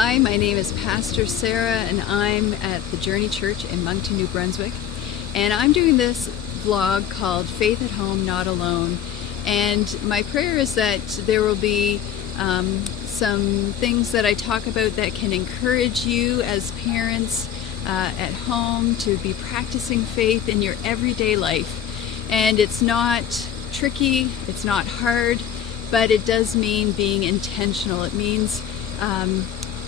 Hi, my name is Pastor Sarah and I'm at the Journey Church in Moncton, New Brunswick. And I'm doing this vlog called Faith at Home, Not Alone. And my prayer is that there will be some things that I talk about that can encourage you as parents at home to be practicing faith in your everyday life. And it's not tricky, it's not hard, but it does mean being intentional. It means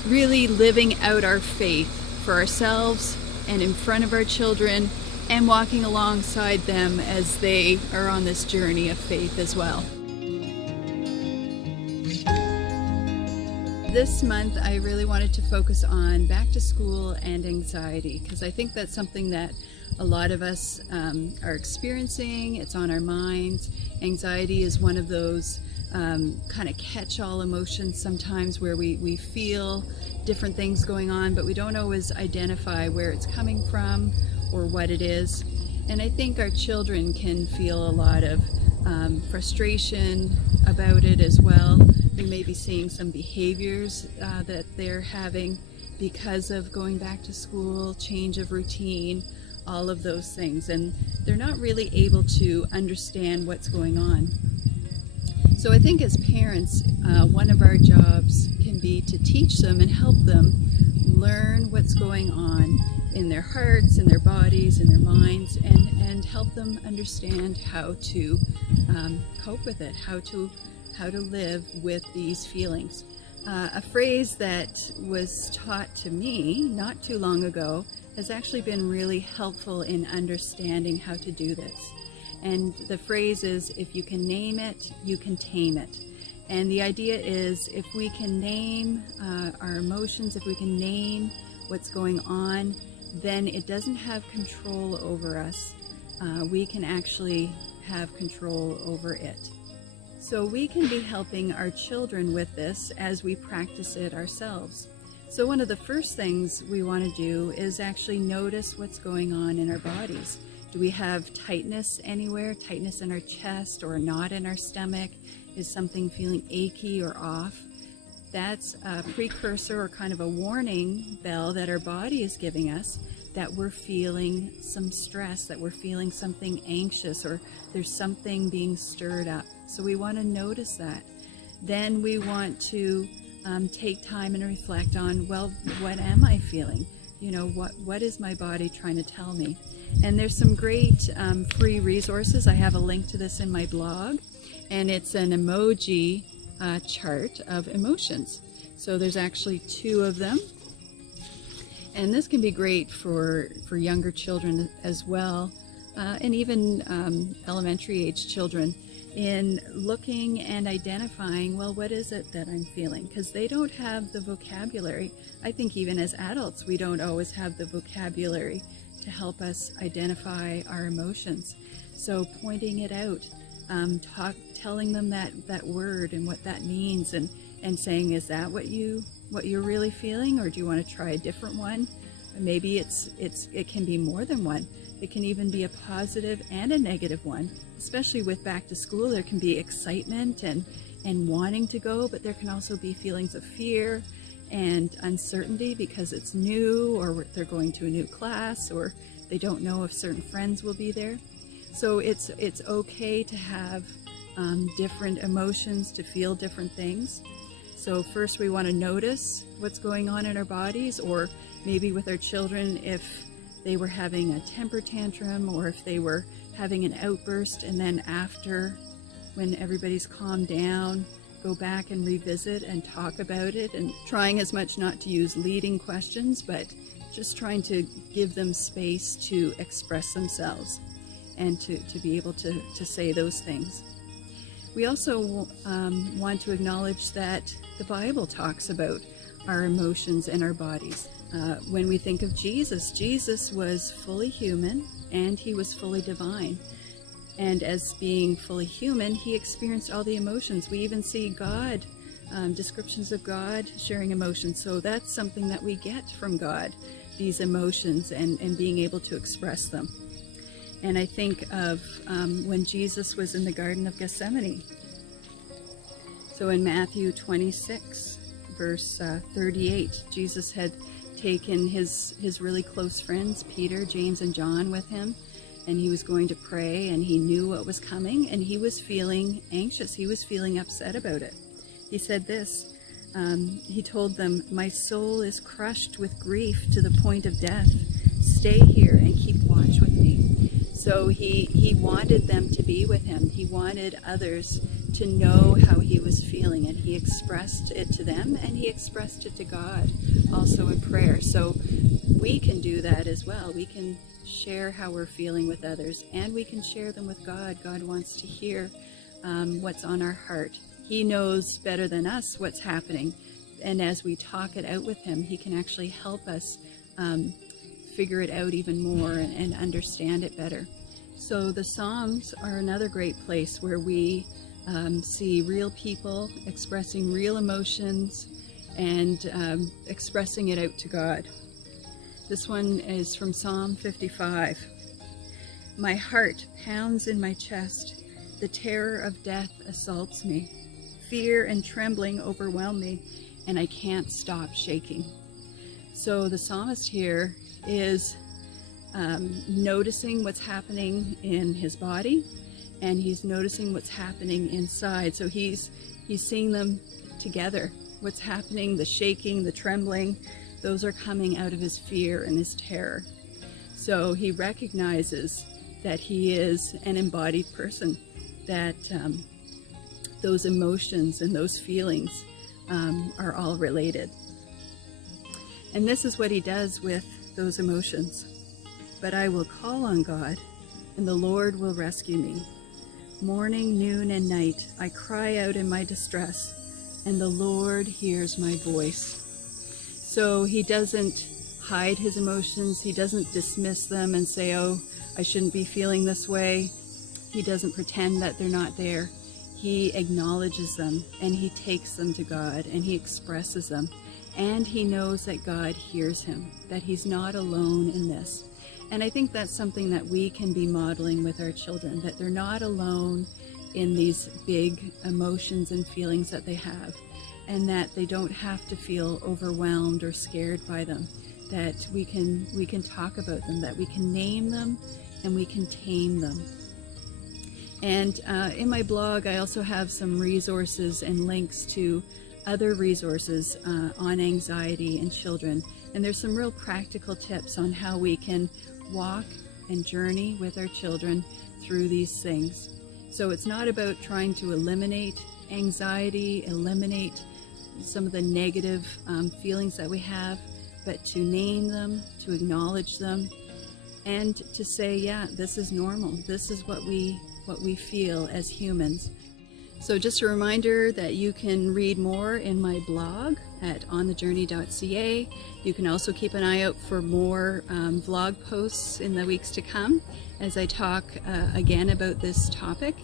really living out our faith for ourselves and in front of our children and walking alongside them as they are on this journey of faith as well. This month I really wanted to focus on back to school and anxiety, because I think that's something that a lot of us are experiencing. It's on our minds. Anxiety is one of those kind of catch-all emotions sometimes where we feel different things going on, but we don't always identify where it's coming from or what it is. And I think our children can feel a lot of frustration about it as well. We may be seeing some behaviors that they're having because of going back to school, change of routine, all of those things, and they're not really able to understand what's going on. So I think as parents, one of our jobs can be to teach them and help them learn what's going on in their hearts, in their bodies, in their minds, and help them understand how to cope with it, how to live with these feelings. A phrase that was taught to me not too long ago has actually been really helpful in understanding how to do this. And the phrase is, if you can name it, you can tame it. And the idea is, if we can name our emotions, if we can name what's going on, then it doesn't have control over us. We can actually have control over it. So we can be helping our children with this as we practice it ourselves. So one of the first things we want to do is actually notice what's going on in our bodies. Do we have tightness anywhere? Tightness in our chest or a knot in our stomach? Is something feeling achy or off? That's a precursor or kind of a warning bell that our body is giving us that we're feeling some stress, that we're feeling something anxious, or there's something being stirred up. So we want to notice that. Then we want to take time and reflect on, well, what am I feeling? You know, what is my body trying to tell me? And there's some great free resources. I have a link to this in my blog, and it's an emoji chart of emotions. So there's actually 2 of them. And this can be great for younger children as well, and even elementary age children, in looking and identifying, well, what is it that I'm feeling? Because they don't have the vocabulary. I think even as adults, we don't always have the vocabulary to help us identify our emotions. So pointing it out, telling them that word and what that means, and saying, is that what you're really feeling, or do you want to try a different one? Maybe it can be more than one. It can even be a positive and a negative one. Especially with back to school, there can be excitement and wanting to go, but there can also be feelings of fear and uncertainty because it's new, or they're going to a new class, or they don't know if certain friends will be there. So it's okay to have different emotions, to feel different things. So first we want to notice what's going on in our bodies, or maybe with our children, if they were having a temper tantrum, or if they were having an outburst, and then after, when everybody's calmed down, go back and revisit and talk about it, and trying as much not to use leading questions, but just trying to give them space to express themselves and to be able to say those things. We also want to acknowledge that the Bible talks about our emotions and our bodies. When we think of Jesus, Jesus was fully human and he was fully divine. And as being fully human, he experienced all the emotions. We even see God, descriptions of God sharing emotions. So that's something that we get from God, these emotions, and being able to express them. And I think of when Jesus was in the Garden of Gethsemane. So in Matthew 26, verse 38. Jesus had taken his really close friends, Peter, James, and John, with him, and he was going to pray, and he knew what was coming, and he was feeling anxious. He was feeling upset about it. He said this, he told them, "My soul is crushed with grief to the point of death. Stay here and keep watch with me." So he wanted them to be with him. He wanted others to know how he was feeling, and he expressed it to them, and he expressed it to God also in prayer. So we can do that as well. We can share how we're feeling with others, and we can share them with God. God wants to hear what's on our heart. He knows better than us what's happening, and as we talk it out with him, he can actually help us figure it out even more and understand it better. So the Psalms are another great place where we see real people expressing real emotions and expressing it out to God. This one is from Psalm 55. "My heart pounds in my chest. The terror of death assaults me. Fear and trembling overwhelm me, and I can't stop shaking." So the psalmist here is noticing what's happening in his body, and he's noticing what's happening inside. So he's seeing them together. What's happening, the shaking, the trembling, those are coming out of his fear and his terror. So he recognizes that he is an embodied person, that those emotions and those feelings are all related. And this is what he does with those emotions. "But I will call on God, and the Lord will rescue me. Morning, noon, and night, I cry out in my distress, and the Lord hears my voice." So he doesn't hide his emotions. He doesn't dismiss them and say, "Oh, I shouldn't be feeling this way." He doesn't pretend that they're not there. He acknowledges them, and he takes them to God, and he expresses them. And he knows that God hears him, that he's not alone in this. And I think that's something that we can be modeling with our children, that they're not alone in these big emotions and feelings that they have, and that they don't have to feel overwhelmed or scared by them, that we can talk about them, that we can name them, and we can tame them. And in my blog, I also have some resources and links to other resources on anxiety in children. And there's some real practical tips on how we can walk and journey with our children through these things. So it's not about trying to eliminate anxiety, eliminate some of the negative feelings that we have, but to name them, to acknowledge them, and to say, yeah, this is normal. This is what we feel as humans. So just a reminder that you can read more in my blog at onthejourney.ca. You can also keep an eye out for more vlog posts in the weeks to come as I talk again about this topic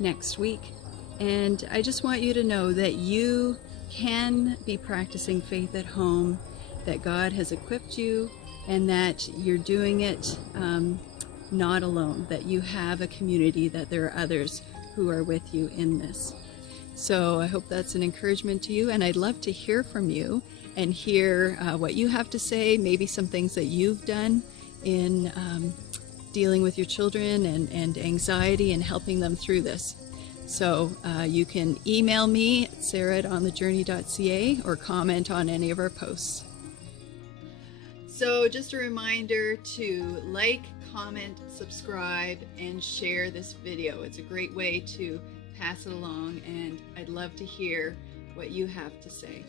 next week. And I just want you to know that you can be practicing faith at home, that God has equipped you, and that you're doing it not alone, that you have a community, that there are others who are with you in this. So I hope that's an encouragement to you, and I'd love to hear from you and hear what you have to say, maybe some things that you've done in dealing with your children and anxiety and helping them through this. So you can email me at sarah@onthejourney.ca or comment on any of our posts. So just a reminder to like, comment, subscribe, and share this video. It's a great way to pass it along, and I'd love to hear what you have to say.